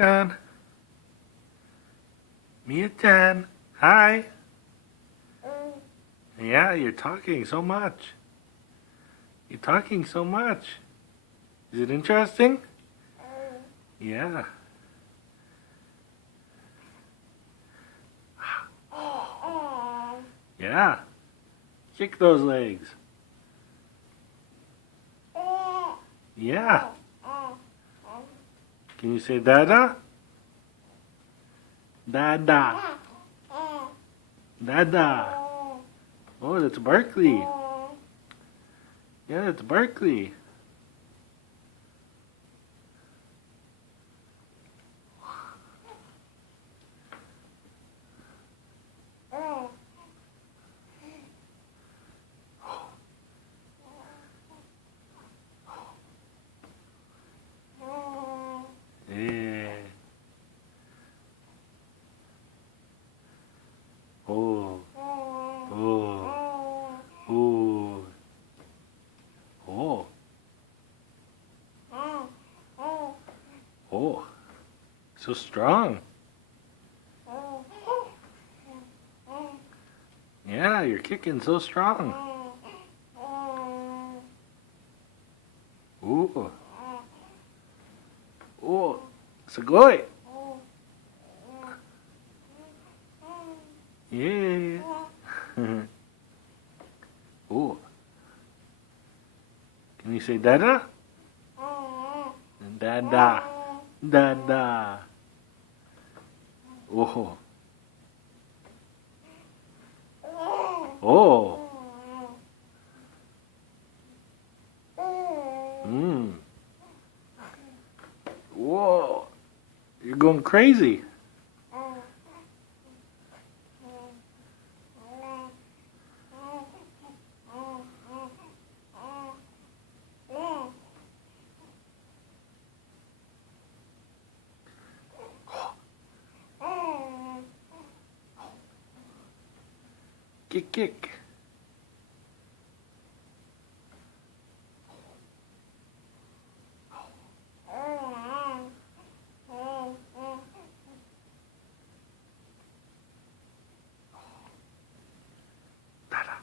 Chan. Miya-chan. Hi. Yeah, you're talking so much. You're talking so much. Is it interesting? Yeah. Yeah. Kick those legs. Yeah. Can you say dada? Dada. Dada. Oh, that's Barkley. Yeah, that's Barkley. Yeah. Oh. Oh. Oh. Oh. Oh. So strong. Yeah, you're kicking so strong. Ooh. Oh. Sugoi. Yeah. Oh. Can you say dada? Dada. Dada. Oh. Oh. Mm. Whoa. You're going crazy. Kick, kick. Dada.